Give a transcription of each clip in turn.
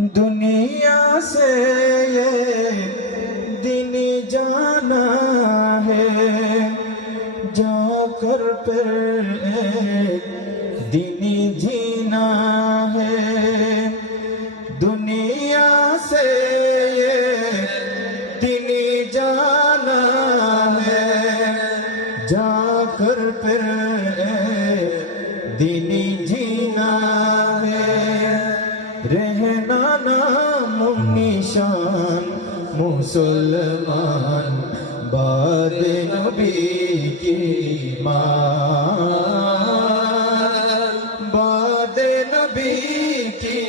दुनिया से ये दिन जाना है। जाकर पर दिन जीना है। दुनिया से ये दिन जाना है। जाकर एक दिन जीना है। नाम শান, মুসলমান, বাদ নবী কি মান? বাদ নবী কি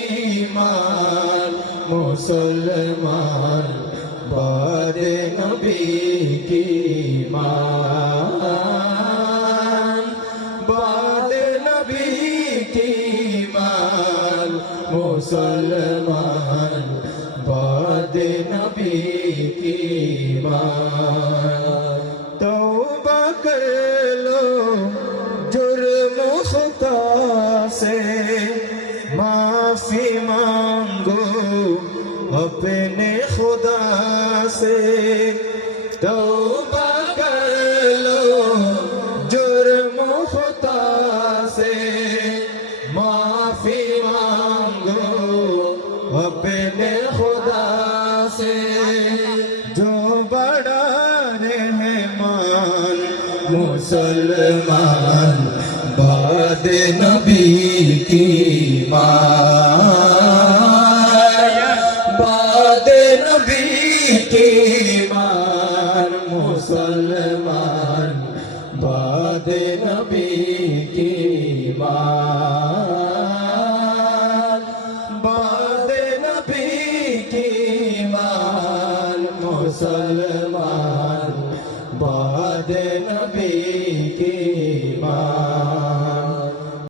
মান? মুসলমান, বাদ নবী বাদ নবী মুসলমান बाद नबी की मान तौबा कर लो जुर्म खुदा से माफी मांगो अपने खुदा से तौबा कर लो जुर्म खुदा से माफी मांगो अपने खुदा से जो बड़ा रहमान मुसलमान बाद नबी की मान बाद नबी की मान मुसलमान बाद नबी की मान মুসলমান বাদ নবী